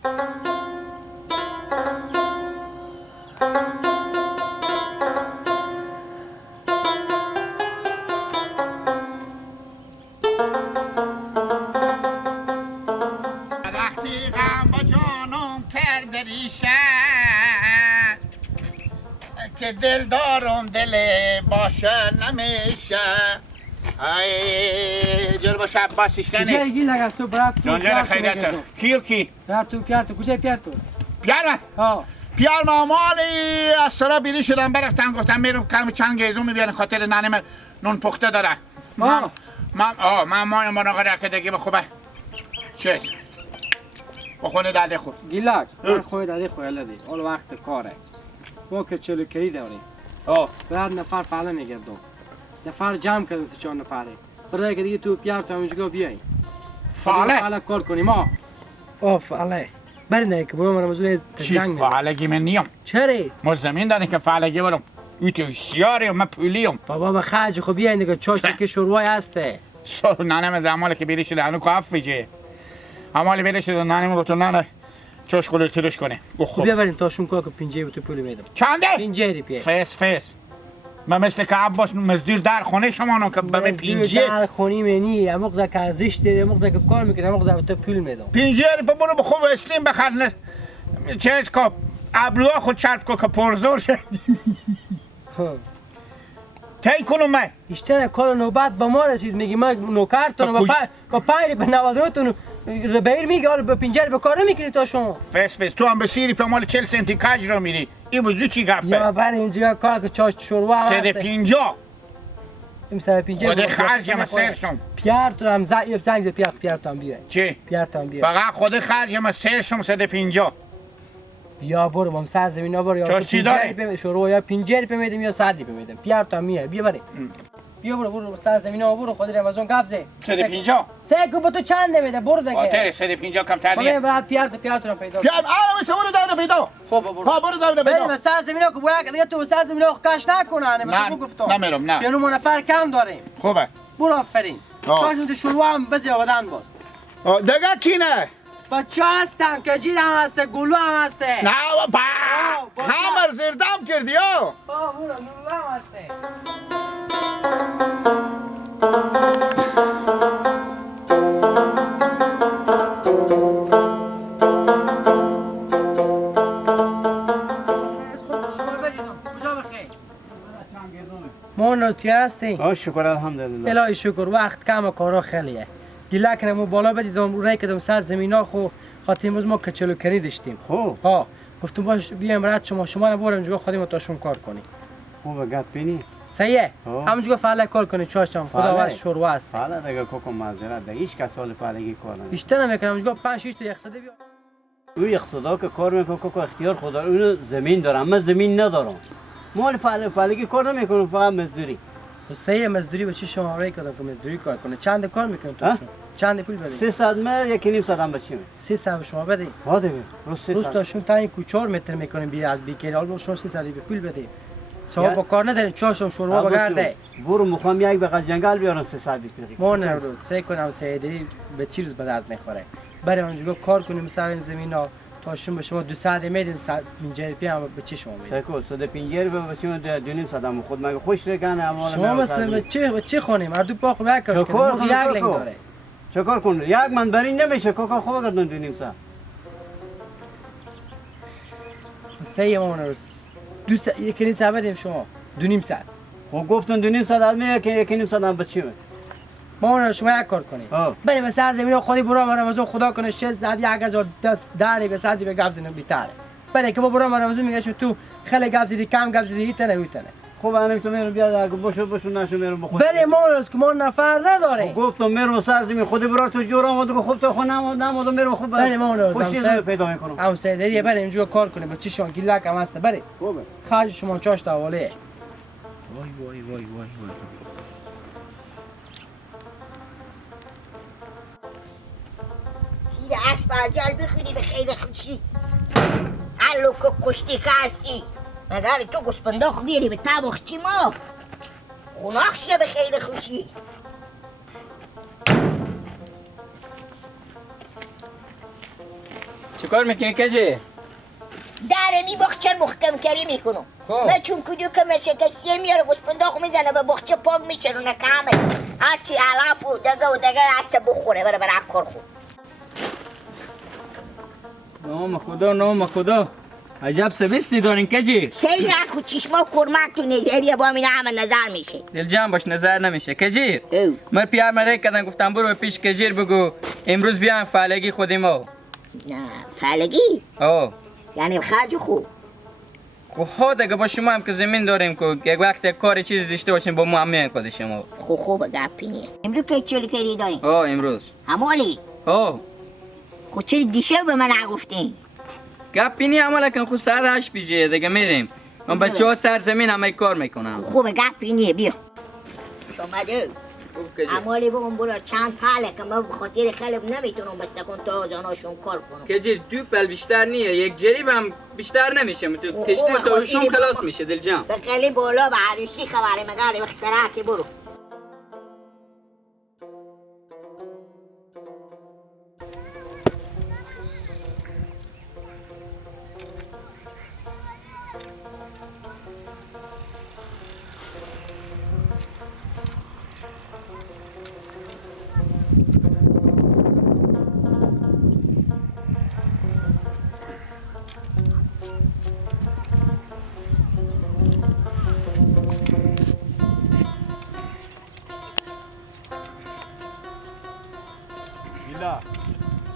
که دل دارم دل باشه نمیشه ای جور باشه عباس اشتنی کجای گی لگه سو برات تو جانجان خیلیت کیو کی؟ تو پیارتو کجای پیارتو؟ پیار ها پیار مامالی از سرا بیری شدم برفتن گفتم میرم کلم چند گیزون میبیارن خاطر ننم نون پخته داره من مایم مناقره که دیگه بخوبه چیز بخونه داده خود گیلاک من خوی داده خوی الادی اول وقت کاره ما که چلو کری داریم بعد نفر فعلا میگردم نفر جمع کردم سه چهار نفره برای که دیگه تو پیارتو همونجا بیایی فعلا کار کنیم ما فعلا برنه که برو من موضوع چی فعلگی من نیم چرا؟ ما زمین داریم که فعلگی برم اوی سیاریم من پولیم بابا بخرج خب بیاین دیگه چاشه که شروعی هسته نانم از عمال که بیری شده هنو کاف بجه عمال بیری شده نانم رو تو نانه چاش خلو ترش کنه خب بیا بریم تاشون که پینجه به تو پول میدم چنده؟ پینجه ری پیه فیس من مثل که عباس مزدور در خونه شما که به پینجه در خونی منی اموق زک ارزش داره اموق زک کار میکنه اموق زک تو پول میدم پینجه ری برو به خوب اسلیم بخزنه چیز که ابروها خود شرط که پرزور شد تی کنم من اشتر کار نوبت با ما رسید میگی ما نوکرتون با پایری به 99 تون ربیر میگه حالا به پینجر به کار نمیکنی تا شما فیس تو هم به سیری په مال 40 سنتی کاج رو میری این بزرگ چی گپه یا بعد اینجا کار که چاش شروع هست 150 این 150 خود خرج ما سرشم پیارتون هم زنگ پیارتون بیای چی پیارتون بیای فقط خود خرج ما سرشم 150 بیا برو بام سر زمین برو یا چی داری شروع یا پینجر میدم یا سردی میدم پیارتون میای بیا بریم بیا برو سر زمین برو خود رمضان گبزه 150 سه کو تو چند نمیده برو دیگه خاطر 150 کم تر نیست بعد پیارتون پیدا پیار تو برو داده پیدا خب برو برو داده پیدا بریم سر زمین که باید دیگه تو سر زمین کاش نکنه من تو گفتم نمیرم نه یعنی ما نفر کم داریم خوبه برو آفرین چون تو شروع هم بزی آدن باز دیگه کی نه بچه هستن کجیر هم هسته گلو هم هسته نه همر زردم کردی ها برو گلو هم هسته مونو چی هستی؟ شکر الحمدلله الهی شکر وقت کم کارا خیلیه گیلک نمو بالا بدیدم رای کدم سر زمینا خو خاطر امروز ما کچلو کنی داشتیم خوب گفتم باش بیام رد شما نبرم اینجا خودمون تاشون کار کنی خوبه گپ بینی صحیحه همونجا فعلا کار کنی چاشم خدا واس شروع است حالا دیگه کوکو معذرت دیگه هیچ کس حال فعلگی کار نمیکنه بیشتر نمیکنم اونجا 5 6 تا یخصده بیا او یخصدا که کار میکنه کوکو اختیار خدا اون زمین دارم من زمین ندارم مال فعلگی کار نمیکنم فقط مزدوری صحیح مزدوری به چی شما رای کردم که مزدوری کار کنه چند کار میکنی تو چند پول بدی 300 متر 1.5 هم بچیم 300 شما بدی ها دیگه روز تاشون تا این 4 متر میکنیم بیا از بیکر حالا شما 300 پول بدی شما با کار ندارین چاشم شروع بگرده برو میخوام یک بغل جنگل بیارن 300 بگیریم ما نروز سه کنم سیدی به چی روز به درد میخوره بریم اونجا کار کنیم مثلا زمینا تاشون به شما 200 میدین 50 پیام به چی شما میدین سکو 150 به بچیم 2.5 هم خود مگه خوش رگانه اما شما مثلا به چی خونیم هر دو پاخ بکش کنیم یک لنگ داره چکار کن یک من برین نمیشه کوکا خوب گردون 2.5 ساعت سه ما نروز 1.5 ساعت بدیم شما 2.5 ساعت خب گفتن 2.5 ساعت آدمی که 1.5 ساعت هم بچیم ما شما یک کار کنیم بریم به سر زمین خودی برو رمضان خدا کنه 6 ساعت 1000 داری به ساعتی به گبز بیتاره برای که برو رمضان میگه تو خیلی گبز کم گبز ایتنه ایتنه خوب همین تو میرم بیاد اگه باشو نشو میرم بخود بریم ما روز که ما نفر نداره گفتم میرم سر زمین خودی برو تو جور آمد خوب تو خود نمود میرم خوب بریم ما روز خوشی پیدا میکنم هم سیدری بریم اینجا کار کنیم با چی شون گیلک هم هست بریم خوبه خرج شما چاش تا واله وای اسپرجل بخوری به خیلی خوشی الو که کشتی که هستی مگر تو گسپنداخ بیاری به تباخ چی ما خوناخ شه به خیلی خوشی چیکار میکنی کجی؟ درمی بخچه محکم کری میکنم. من چون کدو کمر شکستیه میاره گوسپنداخ میزنه به بخچه پاک میچرونه کامل. هرچی علاف و دگه هست بخوره بره کار خود. نام خدا عجب سبستی دارین کجی؟ سیگه خود چشما کرمک تو نظریه با من همه نظر میشه. دل جمع باش نظر نمیشه کجی؟ من پیار مره کردن گفتم برو پیش کجیر بگو امروز بیان فعلگی خودیم ها. نه فعلگی؟ یعنی خرج خوب. خب دیگه با شما هم که زمین داریم که یک وقت یک کار چیزی داشته باشیم با ما هم میان کده شما. خوبه گپی نیه. امروز که چلی کردی داریم؟ امروز. همالی؟ خب چلی دیشه به من نگفتین؟ گپی نیه اما لکن خود ساعت 8 بیجه دیگه میریم. من بچه ها سر زمین همه کار میکنم. خوبه گپی نیه بیا. شما دو. امالی بگم برو چند پله که من بخاطر خلب نمیتونم بسته کن تا آزاناشون کار کنم. کجی دو پل بیشتر نیه یک جریب هم بیشتر نمیشه تو کشتی تا روشون خلاص میشه دل جان. به خیلی بالا به عروسی خبره مگره بختره که برو.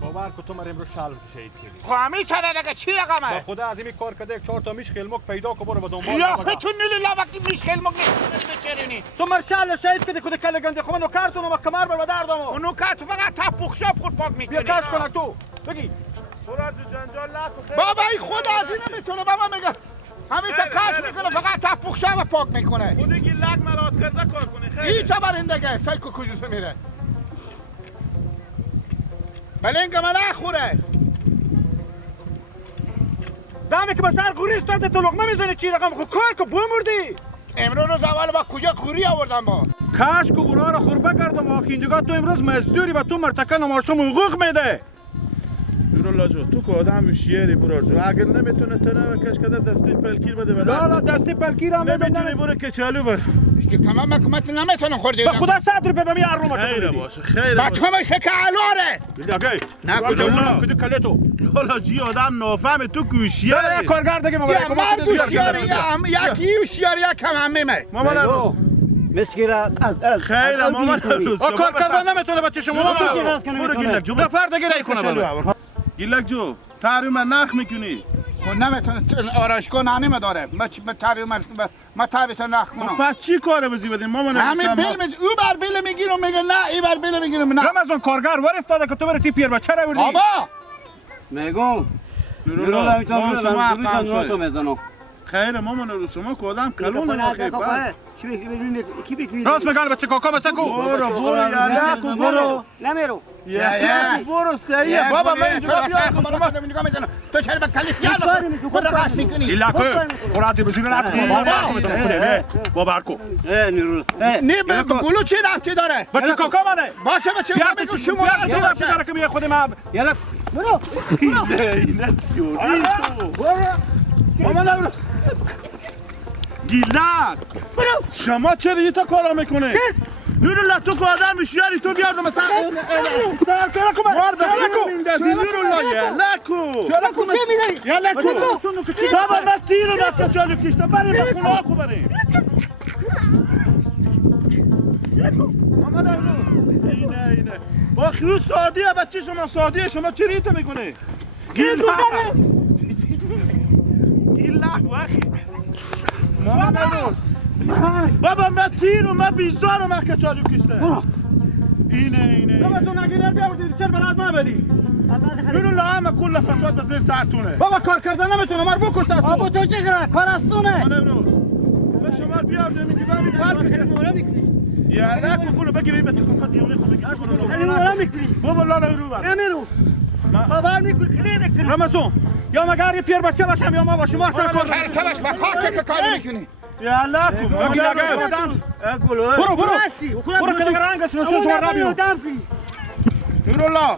باور کو تو مر امروز شلم شهید کردی. خب همین چرا دیگه چی رقمه؟ با خدا از این کار کرده یک 4 تا میش خیلمک پیدا کو برو به دنبال. قیافتون نیلی لبکی میش خیلمک بچرینی. تو مر شل شهید کردی خود کله گنده خو منو کارتون و کمر بر دردمو. اونو کارت فقط تپوخ شاب خود پاک میکنی. بیا کاش کن تو. بگی. سرعت جنجال نکن. بابا این خود از این نمیتونه بابا میگه. همین تا کاش میکنه فقط تپوخ شاب پاک میکنه. خودی گیلک مراد کرده کار کنی خیلی. این چبرندگه سایکو کجوسه میره. بلنگ من نخوره. دمی که به سر قوری استاد تو لقمه میزنی چی رقم خود کار که بمردی. امروز روز اول با کجا قوری آوردم با. کاش که گورا رو خوربه کردم واقعا اینجا تو امروز مزدوری و تو مرتکه نماشم حقوق میده. نورولا جو تو که آدم شیری برار جو اگر نمیتونه تنه کش کده دستی پلکیر بده بله. نه دستی پلکیر هم نمیتونی برو که چالو بر. که تمام حکومت نمیتونه خورده. به خدا 100 روپیه به می اروم. خیر باشه خیر باشه. بچه میشه که علوره. بگی. نه کجا کدو کله تو. لالا جی آدم نافهم تو گوشیاری. کارگر دیگه ما یا من گوشیاری یکی گوشیاری یکم همه می. مامان مسکیرا خیر مامان روز. کار کردن نمیتونه بچه شما. برو گیلک جو. نفر دیگه رای کنه. گیلک جو تحریم نخ میکنی. خود نمیتونه آرایشگاه نانیم داره. ما تحریم نخ کنم. پس چی کاره بزی بدیم مامان؟ همین بیل او بر بیل میگیرم میگه نه ای بر بیل میگیرم نه. رمضان کارگر ور افتاده که تو بری تی پیر بچه رو بردی. بابا میگم نورولا شما حقا میزنم. خیر مامان رو شما کدام کلون آخه با چی بگی کی بگی راست میگن بچه کاکا مسکو برو یا برو نمیرو یا برو سیه بابا من اینجا بیام خودم نگاه میزنم تو چرا به کلیف یاد خود راحت میکنی ایلاکو قرات بزین نه بابا کو نه به گلو چی رفتی داره بچه کاکا منه باشه بچه میگو شما رفتی داره که میگه خودم یلا برو نه ماما نورس گیلک شما چرا این تا کارا میکنه؟ نورالله تو که آدم شیاری تو بیاردم مثلا مار بخونم میندازی نورالله یلکو چه میداری؟ یلکو بابا من تیر رو نکن جالو کشتم برای بخونه آخو برای ماما نورس اینه با خیلی سادیه بچه شما سادیه شما چرا این تا میکنه؟ گیلک وقتی ماما نروز بابا من تیر و من بیزدار و من کچالو کشته اینه بابا تو نگیلر بیاوردی چرا برات ما بدی برو لامه کل فساد به زیر سرتونه بابا کار کردن نمیتونه مر بکشت است بابا تو چه کار کارستونه ماما نروز به شما بیاورده میگم این کار کردی یا نکو کلو بگیری بچه کوکا دیونه خو بگیری خیلی مولا میکنی بابا لالا رو بر نمیرو خبر میکنی خیلی نکنی رمزون یا مگر یه پیر بچه باشم یا ما باشم ماشا کار کلش با خاک که کاری میکنی یالا بگی لگه برو برو که دیگه رنگش نسون شما رابیو نورالله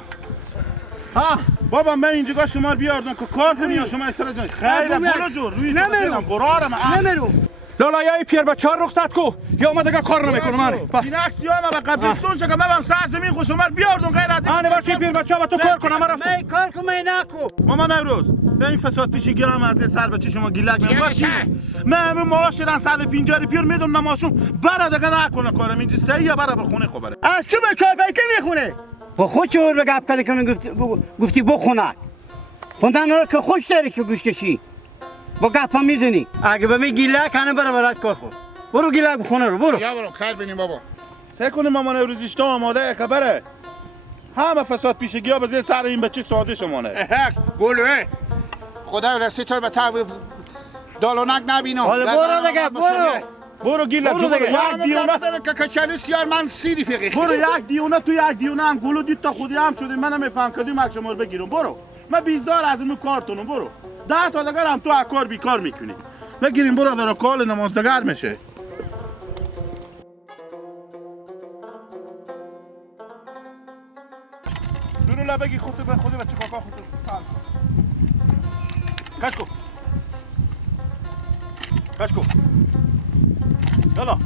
ها بابا من اینجا شما بیاردم که کار کنی یا شما اکثر جان خیره برو جور روی نمیرم برارم نمیرم لالا یا پیر بچه ها رخصت کو یا ما دیگه کار نمیکنم من این عکسی ها ما قبرستون شو که من سر زمین خوش عمر بیاردم غیر از این باشی پیر بچه ها تو کار کنم من کار کنم نکو ماما نوروز این فساد پیشگی هم از سر بچه شما گیلک من همه معاشرن 150 پیر میدم نماشون برا دیگه نکنه کارم اینجا سیه برا به خونه خبره از چه به چای پیته میخونه خود چور به گپ کردی که گفتی بخونه خوندن رو که خوش داری که گوش کشی با گپ هم میزنی اگه به می گیلک هنه برات کار کن برو گیلک بخونه رو برو یا برو خیر بینیم بابا سعی کنیم ماما نوروز اشتا آماده که بره همه فساد پیشگی ها به زیر سر این بچه ساده شمانه گلوه خدا رسی تو به تا دالونک نبینم حالا برو دیگه برو گیلک برو یک دیونه که کچلو سیار من سیری فقیق برو یک دیونه تو یک دیونه هم گلو دید تا خودی هم شده منم میفهم کدوم یک شما رو بگیرم برو من بیزدار از اینو کارتونم برو 10 تا دیگر هم تو کار بیکار میکنی بگیریم برو داره کال نمازدگر میشه درو لبگی خودت به خودت بچه کاکا خودت کشکو کشکو یالا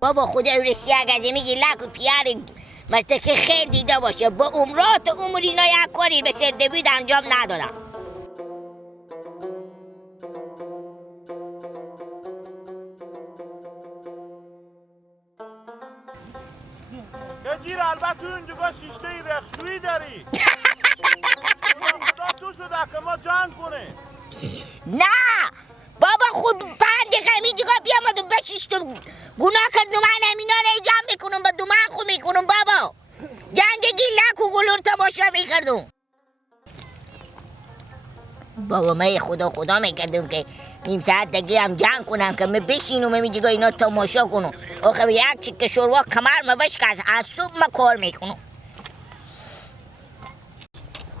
بابا خدا رسی اگه میگی لک و پیار مرتکه خیر دیده باشه با عمرات عمری اینا یک کاری به سردبید انجام ندادم گجیر البته تو اینجا شیشته رخشویی داری خدا تو شده که ما جنگ کنه نه بابا خود بعد قمی دیگه بیامد و بشیشتم گناه کردم من امینا رو جمع میکنم با دماغ خو میکنم بابا جنگ گیلک و گلور تماشا میکردم بابا من خدا میکردم که نیم ساعت دیگه هم جنگ کنم که من بشینم همین دیگه اینا تماشا کنم آخه به یک چکه شوروا کمر ما بشکست از صبح ما کار میکنم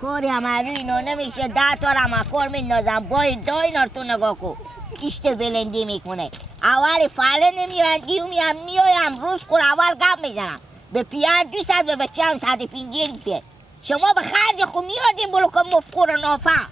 کاری هم روی اینا نمیشه 10 تا هم کار میندازم باید دای اینا رو تو نگاه کن ایشته بلندی میکنه اول فعله نمیان دیومی هم میایم روز کن اول گپ میزنم به پیار 200 به بچه هم 150 روپیه شما به خرج خود میاردیم بلو که مفکور و نافهم